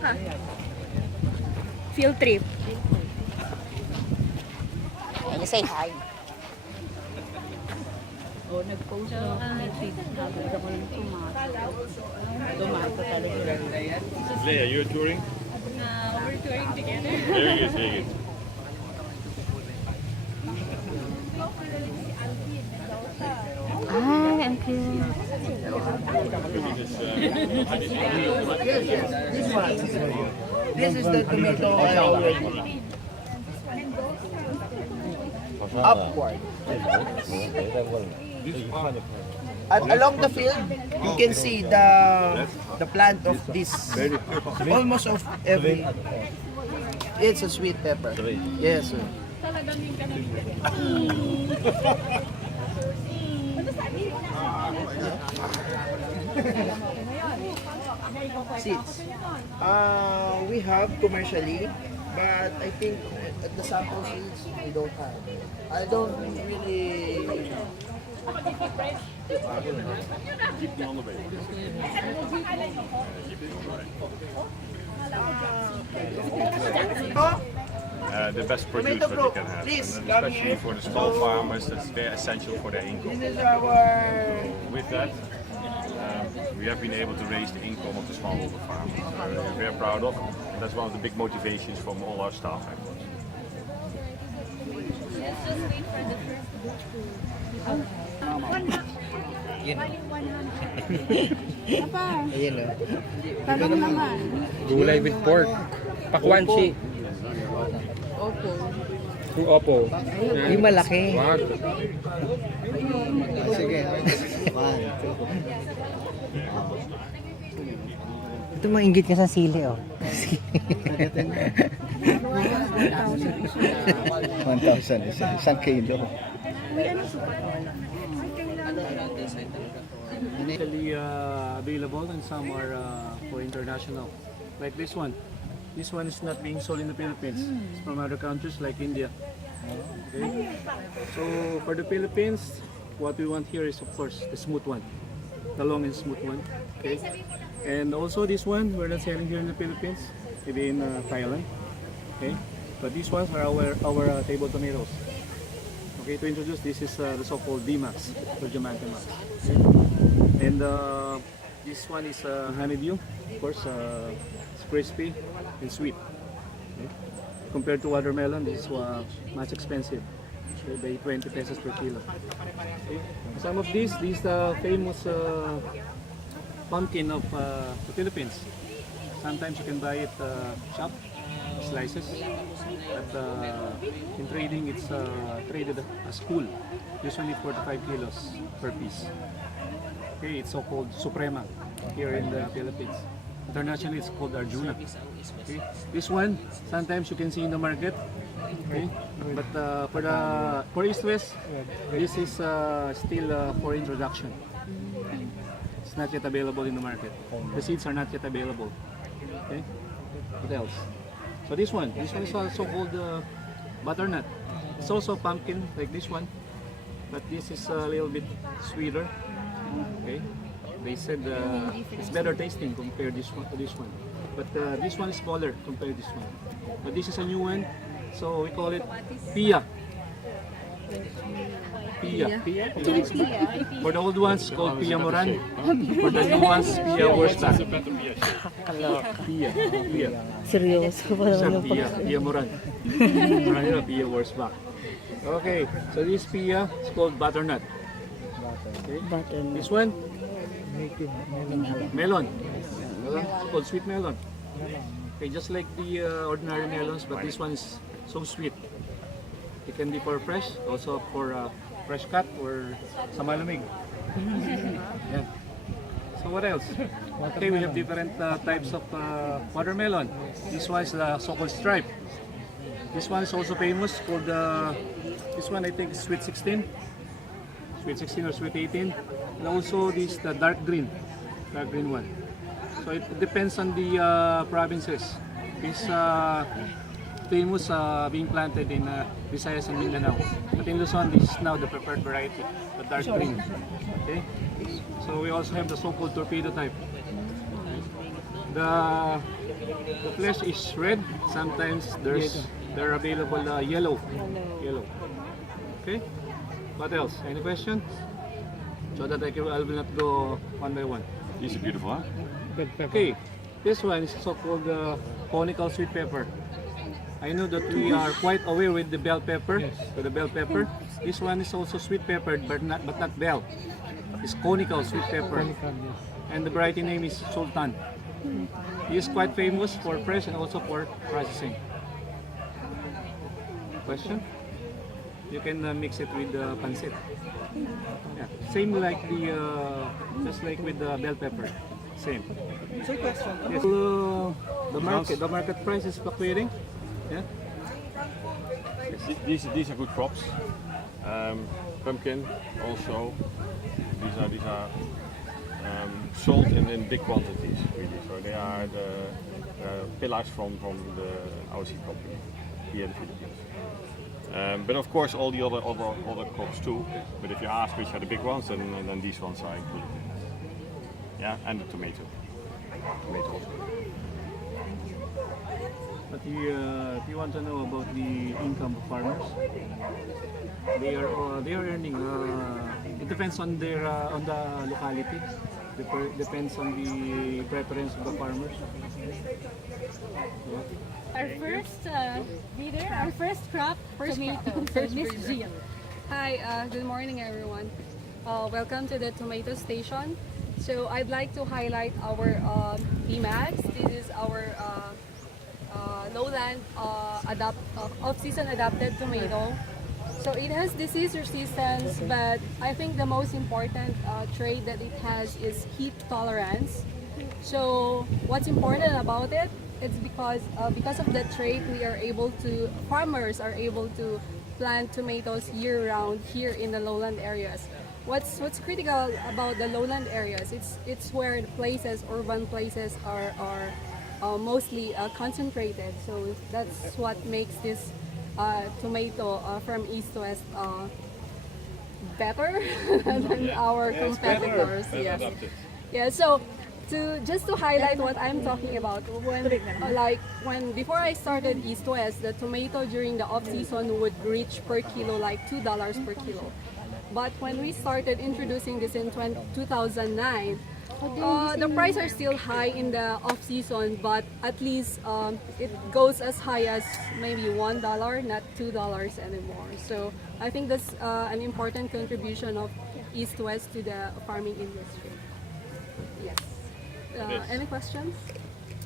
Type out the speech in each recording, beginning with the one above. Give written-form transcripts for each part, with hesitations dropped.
ka. Field trip. Can you say hi? O, nag-post ako kay Sipag. Ito ko ng tomato. Tomato talaga. Leah, you're touring? We're touring together. Very good, very good. Ay, ang cute. This is the tomato upward. At along the field, you can see the plant of this. Almost of every. It's a sweet pepper. Yes, sir. Seeds. We have commercially, but I think at the sample seeds we don't have. I don't really. The best produce that you can have, and especially for the small farmers, that's very essential for their income. This is our. With that, we have been able to raise the income of the smallholder farmers. We're very proud of, and that's one of the big motivations from all our staff. Actually. Let's just wait for the Ayun o. Talong naman. Gulay with pork. Pakwanchi. Opo. Opo. Yung malaki. Wag. Sige. Ito maingit ka sa sili, oh. 1,000 isang kilo. Actually available and some are for international, like this one. This one is not being sold in the Philippines. It's from other countries like India. Okay. So for the Philippines, what we want here is of course the smooth one, the long and smooth one. Okay. And also this one we're not selling here in the Philippines, maybe in Thailand. Okay. But these ones are our table tomatoes. Okay, to introduce, this is the so-called D-Max, or Diamante Max. Okay. And this one is honeydew, of course, it's crispy and sweet. Okay. Compared to watermelon, this is much expensive, okay, by 20 pesos per kilo. Okay. Some of these famous pumpkin of the Philippines. Sometimes you can buy it chopped, slices, but in trading it's traded as cool, usually 45 kilos per piece. Okay, it's so-called Suprema here in the Philippines. Internationally, it's called Arjuna. Okay, this one sometimes you can see in the market. Okay, but for East West, this is still for introduction. It's not yet available in the market. The seeds are not yet available. Okay, what else? So this one is also called butternut. It's also pumpkin like this one, but this is a little bit sweeter. Okay, they said it's better tasting compared to this one. But this one is smaller compared to this one. But this is a new one, so we call it Pia. Pia. For the old ones, called Pia Moran. For the new ones, Pia Worsback. Pia. Seryoso pa naman Pia Moran. Pia Worsback. Okay, so this Pia is called butternut. Okay. This one, melon. It's called sweet melon. Okay, just like the ordinary melons, but this one is so sweet. It can be for fresh, also for fresh cut or sa malamig. Yeah. So what else? Okay, we have different types of watermelon. This one is the so-called stripe. This one is also famous called this one I think is sweet 16. Sweet 16 or sweet 18. And also this the dark green one. So it depends on the provinces. This famous being planted in Visayas and Mindanao. But in Luzon, this is now the preferred variety, the dark green. Okay. So we also have the so-called torpedo type. The The flesh is red. Sometimes they're available yellow. Yellow. Okay. What else? Any question? So that I will not go one by one. These are beautiful, huh? Okay. This one is so-called conical sweet pepper. I know that we are quite aware with the bell pepper. With the bell pepper. This one is also sweet peppered, but not bell. It's conical sweet pepper. And the variety name is Sultan. He is quite famous for fresh and also for processing. Question? You can mix it with pancit. Yeah. Same like just like with the bell pepper. Same. Sir, question. Yes. The market price is fluctuating. Yeah. These are good crops. Pumpkin also. These are sold in big quantities, really. So they are the pillars from our seed company here in the Philippines. But of course, all the other crops too. But if you ask which are the big ones, then these ones are included. Yeah, and the tomato. Tomato also. But if you want to know about the income of farmers, they are earning. It depends on their on the locality. Depends on the preference of the farmers. Our first leader, our first crop, tomato. So Miss Jill. Hi, good morning everyone. Welcome to the tomato station. So I'd like to highlight our DMAX. This is our lowland off-season adapted tomato. So it has disease resistance, but I think the most important trait that it has is heat tolerance. So what's important about it? It's because of the trait farmers are able to plant tomatoes year-round here in the lowland areas. What's critical about the lowland areas? It's where the urban places are mostly concentrated. So that's what makes this tomato from east to west better than our competitors. Yes. Yeah. So just to highlight what I'm talking about, before I started East West, the tomato during the off season would reach per kilo like $2 per kilo. But when we started introducing this in 2009, the prices are still high in the off season, but at least it goes as high as maybe $1, not $2 anymore. So I think that's an important contribution of East West to the farming industry. Yes. Any questions?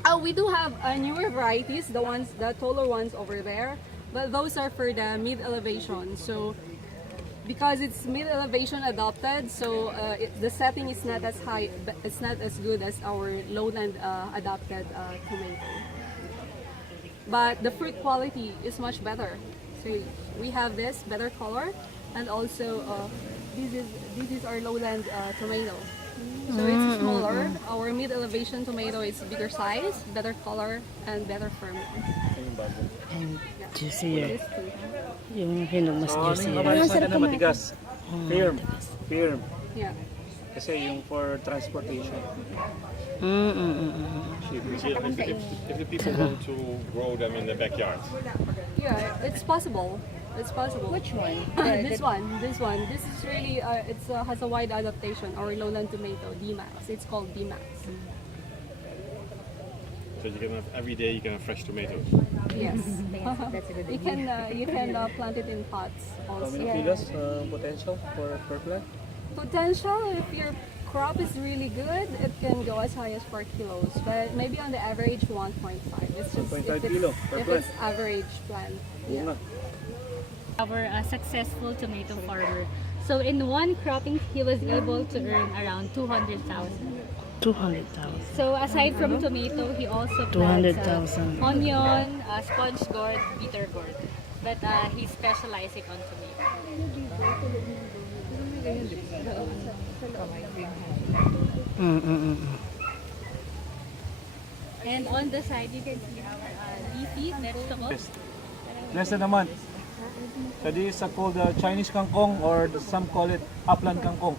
Oh, we do have newer varieties, the taller ones over there, but those are for the mid elevation. So because it's mid elevation adopted, so the setting is not as high, it's not as good as our lowland adopted tomato. But the fruit quality is much better. So we have this better color, and also this is our lowland tomato. So it's smaller. Our mid elevation tomato is bigger size, better color, and better firmness. And juicier. This too. Yung hinog mas juicier. Matigas. Firm. Firm. Yeah. Kasi yung for transportation. If the people want to grow them in the backyard. Yeah, it's possible. It's possible. Which one? This one. This is really has a wide adaptation. Our lowland tomato, D-Max. It's called D-Max. So you can have every day you can have fresh tomatoes. Yes. That's a good You can plant it in pots How also. many kilos potential per plant? Potential, if your crop is really good, it can go as high as 4 kilos. But maybe on the average 1.5. It's just 1.5 kilo per if plant. it's average plant. Yeah. Our successful tomato farmer. So in one cropping, he was able to earn around 200,000. 200,000. So aside from tomato, he also plants 200,000. onion, sponge gourd, bitter gourd. But he's specializing on tomato. And on the side, you can see our leafy vegetables. Less than a month. So this is called Chinese kangkong, or some call it upland kangkong.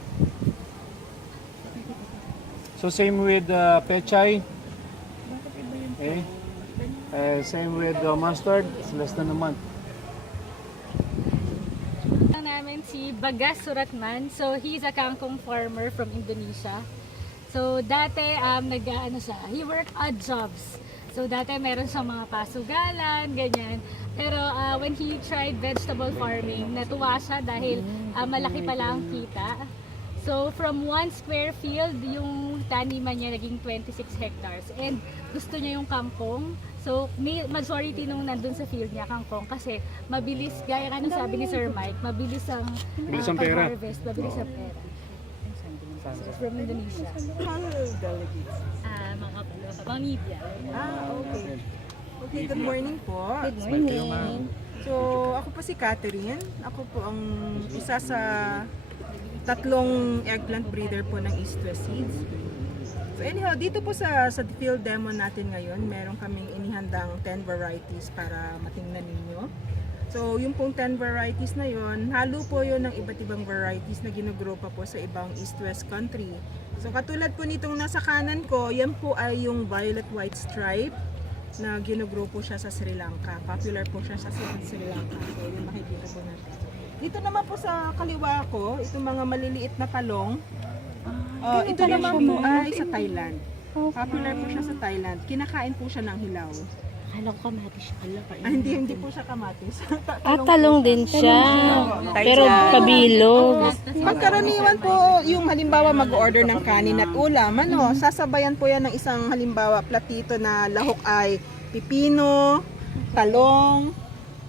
So same with pechay. Okay? Same with mustard, it's less than a month. Lang namin si Bagas Suratman. So he's a kangkong farmer from Indonesia. So dati he worked odd jobs. So dati meron siyang mga pasugalan, ganyan. Pero when he tried vegetable farming, natuwa siya dahil malaki pala ang kita. So from 1 square field, yung taniman niya naging 26 hectares. And gusto niya yung kangkong. So majority nung nandun sa field niya kangkong kasi mabilis, gaya nga nung sabi ni Sir Mike, mabilis ang pag-harvest, mabilis ang pera. So, from Indonesia. Delegates. Mga media. Okay. Okay, good morning po. Good morning. So, ako po si Catherine. Ako po ang isa sa 3 eggplant breeder po ng East West Seeds. So anyhow, dito po sa field demo natin ngayon, meron kaming inihandang 10 varieties para matingnan ninyo. So yung pong 10 varieties na yon, halo po yon ng iba't ibang varieties na ginugrupa po sa ibang East-West country. So katulad po nitong nasa kanan ko, yan po ay yung violet white stripe na ginugrupo siya sa Sri Lanka. Popular po siya sa Sri Lanka. So yun makikita po natin. Dito naman po sa kaliwa ko, itong mga maliliit na talong. Ito naman po ay sa Thailand. Popular po siya sa Thailand. Kinakain po siya ng hilaw. Akala ko kamatis siya. Hindi po siya kamatis. Talong din siya. Pero pabilog. Pagkaraniwan po, yung halimbawa mag-order ng kanin at ulam, sasabayan po yan ng isang halimbawa platito na lahok ay pipino, talong,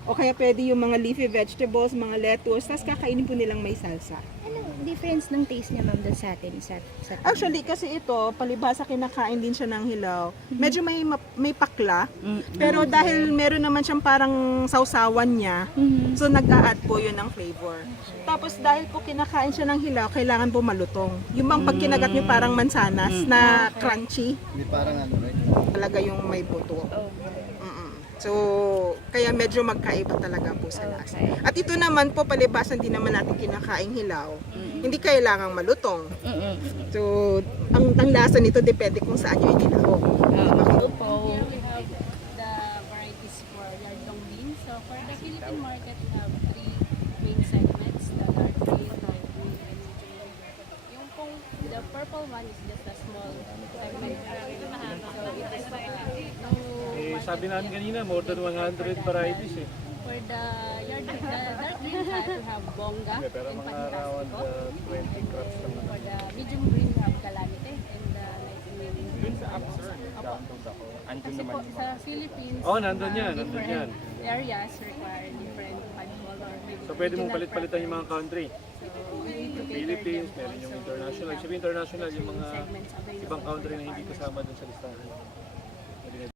o kaya pwede yung mga leafy vegetables, mga lettuce, tapos kakainin po nilang may salsa. Anong difference ng taste niya, ma'am, doon sa atin? Actually, kasi ito, palibhasa kinakain din siya ng hilaw. Medyo may pakla, pero dahil meron naman siyang parang sausawan niya, so nag-a-add po yun ng flavor. Tapos dahil po kinakain siya ng hilaw, kailangan po malutong. Yung bang pag kinagat niyo parang mansanas na crunchy. Hindi parang talaga yung may buto. So, kaya medyo magkaiba talaga po sa lasa. At ito naman po, palibasan din naman natin kinakaing hilaw. Hindi kailangang malutong. So, ang lasa nito depende kung saan nyo inilaho. Here we have the varieties for yardong beans. So for the Philippine market, we have 3 main segments, the dark green, light green, and medium green. Yung pong, the purple one is just a small segment. Ito mahaba. So it is Sabi namin kanina, more than 100 varieties eh. for the yardong, the dark green type, we have bonga Pero and mga around 20 crops naman. For the medium green, we have calamity and the light green. Dun sa upper, andun Kasi naman po yung sa Philippines, Nandun yan, nandun yan. different areas require different type color. So pwede mong palit-palitan yung mga country. We need to cater Philippines, them. meron yung So, international. we have Sabi international, yung mga segments available. ibang country na hindi kasama dun sa listahan.